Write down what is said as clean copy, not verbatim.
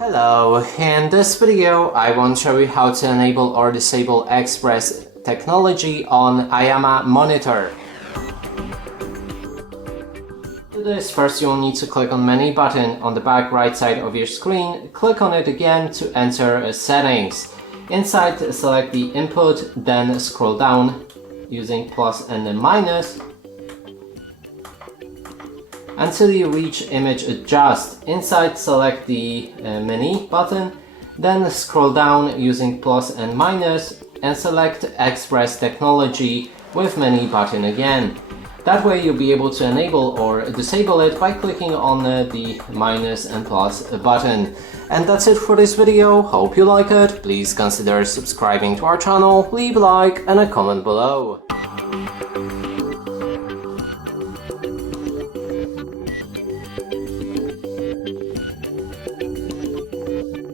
Hello, in this video I want to show you how to enable or disable Express technology on IIYAMA monitor. To do this, first you will need to click on Menu button on the back right side of your screen, click on it again to enter settings. Inside select the input, then scroll down using plus and then minus until you reach image adjust. Inside select the menu button, then scroll down using plus and minus and select Express technology with menu button again. That way you'll be able to enable or disable it by clicking on the minus and plus button. And that's it for this video. Hope you like it. Please consider subscribing to our channel, leave a like and a comment below.